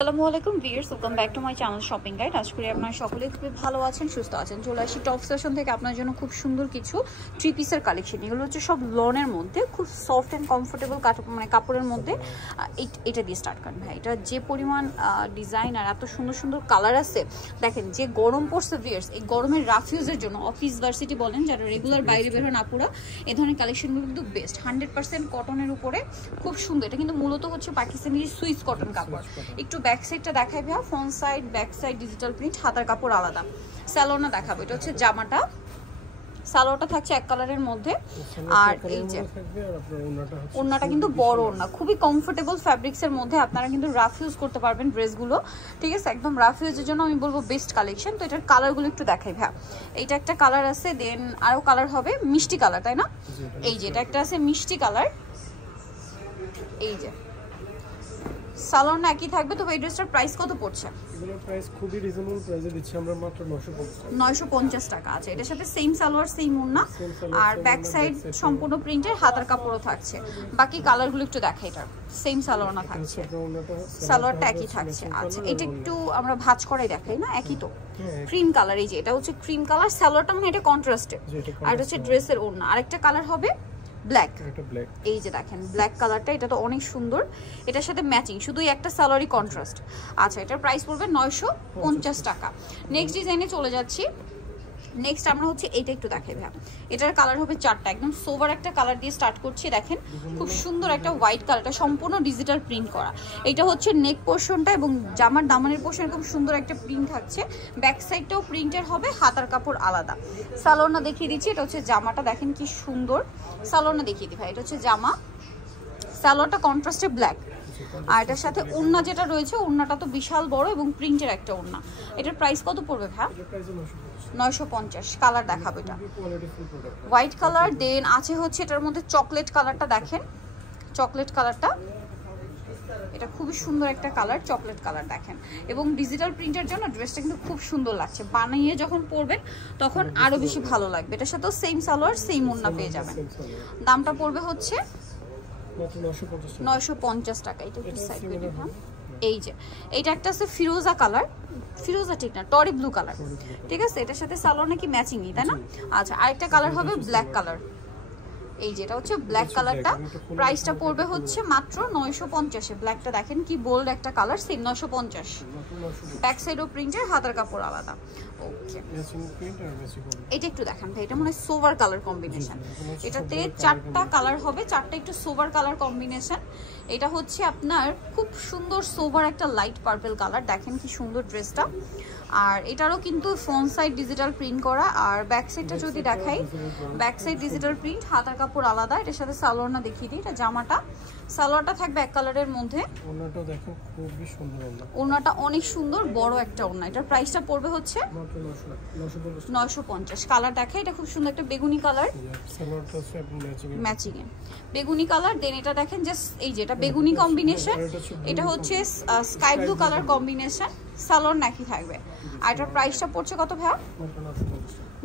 আসসালামু আলাইকুম viewers, welcome back to my channel shopping guide. আশা করি আপনারা সকলেই খুবই ভালো আছেন, সুস্থ আছেন। চলে আসি টপ ফ্যাশন থেকে আপনার জন্য খুব সুন্দর কিছু থ্রি পিসের কালেকশন। এগুলো হচ্ছে সব লনের মধ্যে, খুব সফট অ্যান্ড কমফোর্টেবল কাপড়ের মধ্যে। এটা দিয়ে স্টার্ট করেন ভাই। এটা যে পরিমাণ ডিজাইন আর এত সুন্দর সুন্দর কালার আছে, দেখেন যে গরম পড়ছে ভিউয়ার্স, এই গরমের রাফ ইউজের জন্য অফিস ভার্সিটি বলেন, যারা রেগুলার বাইরে বের হন আপুরা, এই ধরনের কালেকশনগুলো কিন্তু বেস্ট। 100% কটনের উপরে খুব সুন্দর। এটা কিন্তু মূলত হচ্ছে পাকিস্তানি সুইস কটন কাপড়। একটু ব্যাক সাইডটা দেখাই ভাইয়া, front side back side digital print, হাতার কাপড় আলাদা। স্যালোনা দেখাবো। এটা হচ্ছে জামাটা, সালোয়ারটা থাকছে এক কালারের মধ্যে। আর এই যে ওড়নাটা কিন্তু বড় ওড়না, খুবই কমফোর্টেবল ফ্যাব্রিক্স এর মধ্যে। আপনারা কিন্তু রাফ ইউজ করতে পারবেন ড্রেসগুলো, ঠিক আছে? একদম রাফ ইউজের জন্য আমি বলবো বেস্ট কালেকশন। তো এটার কালারগুলো একটু দেখাই ভাইয়া। এইটা একটা কালার আছে, দেন আরো কালার হবে মিষ্টি কালার, তাই না? এই যে এটা একটা আছে মিষ্টি কালার। এই যে সালোয়ার না একই থাকবে। তো এই ড্রেসটার প্রাইস কত পড়ছে? এগুলোর প্রাইস খুবই রিজনেবল প্রাইসে দিচ্ছি আমরা, মাত্র 950 টাকা। আছে এটার সাথে সেম সালোয়ার সেম ওড়না, আর ব্যাক সাইড সম্পূর্ণ প্রিন্টের, হাতার কাপড়ও থাকছে। বাকি কালারগুলো একটু দেখাই। এটার সেম সালোয়ার না থাকছে, সালোয়ারটা একই থাকছে। আচ্ছা এটা একটু আমরা ভাঁজ করাই দেখাই না, একই তো ক্রিম কালার। এই যে এটা হচ্ছে ক্রিম কালার, সালোয়ারটা মানে এটা কন্ট্রাস্টেড, আর এটা হচ্ছে ড্রেসের ওড়না। আরেকটা কালার হবে ব্ল্যাক। এই যে দেখেন ব্ল্যাক কালারটা, এটা তো অনেক সুন্দর। এটার সাথে ম্যাচিং, শুধু একটা সালোয়ারই কন্ট্রাস্ট। আচ্ছা এটার প্রাইস পড়বে 950 টাকা। নেক্সট ডিজাইনে চলে যাচ্ছি। নেক্সট আমরা হচ্ছে এইটা একটু দেখাই ভাই। এটার কালার হবে চারটা, একদম সোভার একটা কালার দিয়ে স্টার্ট করছি। দেখেন খুব সুন্দর একটা হোয়াইট কালারটা, সম্পূর্ণ ডিজিটাল প্রিন্ট করা। এটা হচ্ছে নেক পোর্শনটা, এবং জামার দামানের পোর্শন খুব সুন্দর একটা প্রিন্ট থাকছে। ব্যাক সাইডটাও প্রিন্টের হবে, হাতার কাপড় আলাদা। সালোয়ারটা দেখিয়ে দিচ্ছি। এটা হচ্ছে জামাটা, দেখেন কি সুন্দর। সালোয়ারটা দেখিয়ে দিই ভাই। এটা হচ্ছে জামা, সালোয়ারটা কন্ট্রাস্টে ব্ল্যাক, আর এটার সাথে ওড়না যেটা রয়েছে, ওড়নাটা তো বিশাল বড় এবং প্রিন্টের একটা ওড়না। এটার প্রাইস কত পড়বে ভাই? 950। কালার দেখাবো। এটা হোয়াইট কালার, দেন আছে হচ্ছে এটার মধ্যে চকলেট কালারটা। দেখেন চকলেট কালারটা, এটা খুবই সুন্দর একটা কালার, চকলেট কালার দেখেন। এবং ডিজিটাল প্রিন্টের জন্য ড্রেসটা কিন্তু খুব সুন্দর লাগছে। বানিয়ে যখন পরবেন তখন আরো বেশি ভালো লাগবে। এটার সাথেও সেম সালোয়ার সেম ওড়না পেয়ে যাবেন। দামটা পড়বে হচ্ছে 950 টাকা। এটা একটু সাইড করে দিলাম। এই যে এইটা একটা আছে ফিরোজা কালার, ফিরোজা ঠিক না, টরি ব্লু কালার, ঠিক আছে? এটার সাথে সালোয়ার নাকি ম্যাচিংই, তাই না? আচ্ছা আরেকটা কালার হবে ব্ল্যাক কালার। এই যেটা হচ্ছে ব্ল্যাক কালারটা, প্রাইসটা পড়বে হচ্ছে মাত্র 950 এ। ব্ল্যাকটা দেখেন কি বোল্ড একটা কালার, সেম 950। ব্যাক সাইডও প্রিন্টের, হাতার কাপড় আলাদা। ওকে এটা একটু দেখেন ভাই, এটা মনে হয় সোভার কালার কম্বিনেশন। এটাতে চারটা কালার হবে, চারটা একটু সোভার কালার কম্বিনেশন। এটা হচ্ছে আপনার খুব সুন্দর সোভার একটা লাইট পার্পল কালার। দেখেন কি সুন্দর ড্রেসটা। আর এটারও কিন্তু ফ্রন্ট সাইড ডিজিটাল প্রিন্ট করা, আর ব্যাক সাইডটা যদি দেখাই, ব্যাক সাইড ডিজিটাল প্রিন্ট, হাতার কাপড় আলাদা। এটার সাথে সালোয়ারটা দেখিয়ে দিই। এটা জামাটা, সালোয়ারটা থাকবে এক কালারের মধ্যে। ওড়নাটা দেখেন খুবই সুন্দর, ওড়নাটা অনেক সুন্দর, বড় একটা ওড়না। এটার প্রাইসটা পড়বে হচ্ছে 950। কালার দেখাই, এটা খুব সুন্দর একটা বেগুনি কালার, ম্যাচিং এ বেগুনি কালার। দেন এটা দেখেন জাস্ট এই যে এটা বেগুনি কম্বিনেশন, এটা হচ্ছে sky blue colour combination. Salwar নাকি থাকবে। আর এটার প্রাইসটা পড়ছে কত ভাই?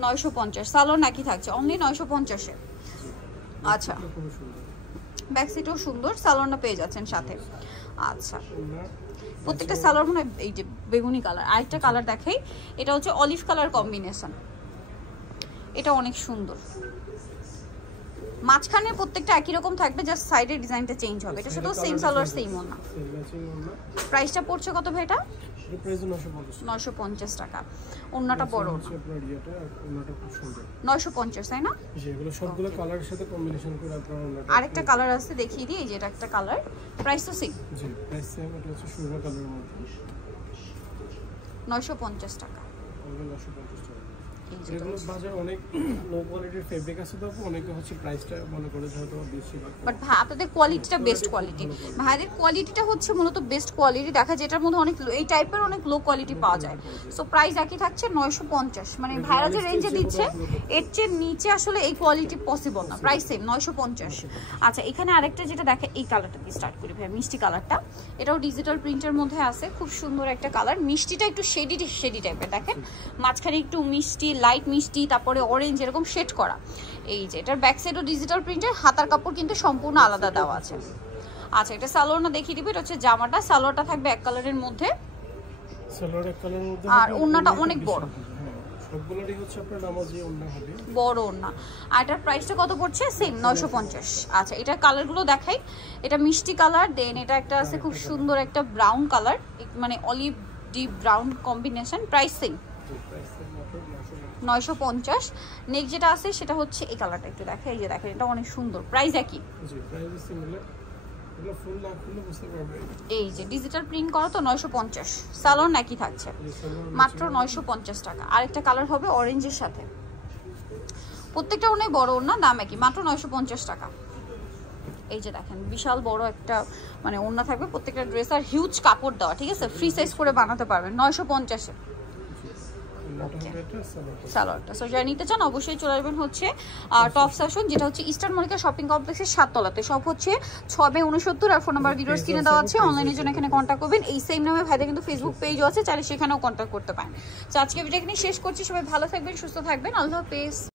950। সালোয়ার নাকি থাকছে অনলি 950 এ। আচ্ছা ব্যাক সাইডও সুন্দর, সালোয়ারটা পেয়ে যাচ্ছেন সাথে। আচ্ছা প্রত্যেকটা সালোয়ার মনে হয় এই যে বেগুনি কালার। আরেকটা কালার দেখাই, এটা হচ্ছে অলিভ কালার কম্বিনেশন। এটা অনেক সুন্দর। মাঝখানে প্রত্যেকটা একই রকম থাকবে, জাস্ট সাইডের ডিজাইনটা চেঞ্জ হবে। এটা শুধু সেম সালোয়ার সেম ওড়না। প্রাইসটা পড়ছে কত ভাই? এটা 950 টাকা। ওড়নাটা বড়, 950 তাই না? সবগুলো কালারের সাথে কম্বিনেশন করে আপনারা। আরেকটা কালার আছে দেখিয়ে দিই। এই যে এটা একটা কালার, প্রাইস তো সেম। জি প্রাইস সেম। এটা হচ্ছে সুরমা কালারের মধ্যে, 950 টাকা। যেগুলো বাজারে অনেক লো কোয়ালিটির ফেব্রিক আছে, তো অনেকে হচ্ছে প্রাইসটা মনে করে হয়তো বেশি, বাট আপনাদের কোয়ালিটিটা বেস্ট কোয়ালিটি। ভাইদের কোয়ালিটিটা হচ্ছে মূলত বেস্ট কোয়ালিটি। দেখা যায় এটার মধ্যে অনেক এই টাইপের অনেক লো কোয়ালিটি পাওয়া যায়। সো প্রাইস একই থাকছে 950। মানে ভাইরা যে রেঞ্জে দিচ্ছে এর চেয়ে নিচে আসলে এই কোয়ালিটি পসিবল না। Price same 950। আচ্ছা এখানে আরেকটা যেটা দেখে, এই কালারটা দিয়ে স্টার্ট করি ভাই, মিষ্টি কালারটা। এটাও ডিজিটাল প্রিন্টের মধ্যে আছে, খুব সুন্দর একটা কালার। মিষ্টিটা একটু শেডি টাইপের, দেখেন মাঝখানে একটু মিষ্টি, লাইট মিষ্টি, তারপরে অরেঞ্জ, এরকম শেড করা। এই যে এটার ব্যাক সাইডও ডিজিটাল প্রিন্টের, হাতার কাপড় কিন্তু সম্পূর্ণ আলাদা দেওয়া আছে। আচ্ছা এটা সালোয়ার না দেখিয়ে দিবে, এটা হচ্ছে জামাটা, সালোয়ারটা থাকবে এক কালারের মধ্যে, সালোয়ার এক কালারের মধ্যে, আর ওন্নাটা অনেক বড়, সবগুলোরই হচ্ছে আপনার নামাজি ওন্না হবে, বড় ওন্না। আর এটার প্রাইসটা কত পড়ছে? সেম 950। আচ্ছা এটার কালারগুলো দেখাই, এটা মিষ্টি কালার, দেন এটা একটা আছে খুব সুন্দর একটা ব্রাউন কালার, মানে olive deep brown combination, price same 950। Next যেটা আছে সেটা হচ্ছে এই কালারটা, একটু দেখেন, এই যে দেখেন এটা অনেক সুন্দর, প্রাইস একই। জি প্রাইস সিমিলার, এগুলো ফুল না খুলে বুঝতে পারবে। এই যে ডিজিটাল প্রিন্ট করা তো 950, সালোয়ার নাকি থাকছে মাত্র 950 টাকা। আরেকটা কালার হবে অরেঞ্জের সাথে, প্রত্যেকটা অনেক বড় ওড়না, দাম একই, মাত্র 950 টাকা। এই যে দেখেন বিশাল বড় একটা মানে ওড়না থাকবে, প্রত্যেকটা ড্রেস আর হিউজ কাপড় দেওয়া, ঠিক আছে, ফ্রি সাইজ করে বানাতে পারবেন 950-এ সালোয়ারটা। সো যারা নিতে চান অবশ্যই চলে আসবেন হচ্ছে টপ ফ্যাশন, যেটা হচ্ছে ইস্টার্ন মল্লিকা শপিং কমপ্লেক্সের 7 তলাতে, সব হচ্ছে 6B69 আর ফোন নাম্বার ভিডিওর স্ক্রিনে দেওয়া আছে, অনলাইনের জন্য এখানে কন্ট্যাক্ট করবেন। এই সেম নামে ভাইদের কিন্তু ফেসবুক পেজও আছে, চাইলে সেখানেও কন্ট্যাক্ট করতে পারেন। তো আজকে ভিডিও এখানে শেষ করছি, সবাই ভালো থাকবেন, সুস্থ থাকবেন, আল্লাহ হাফেজ।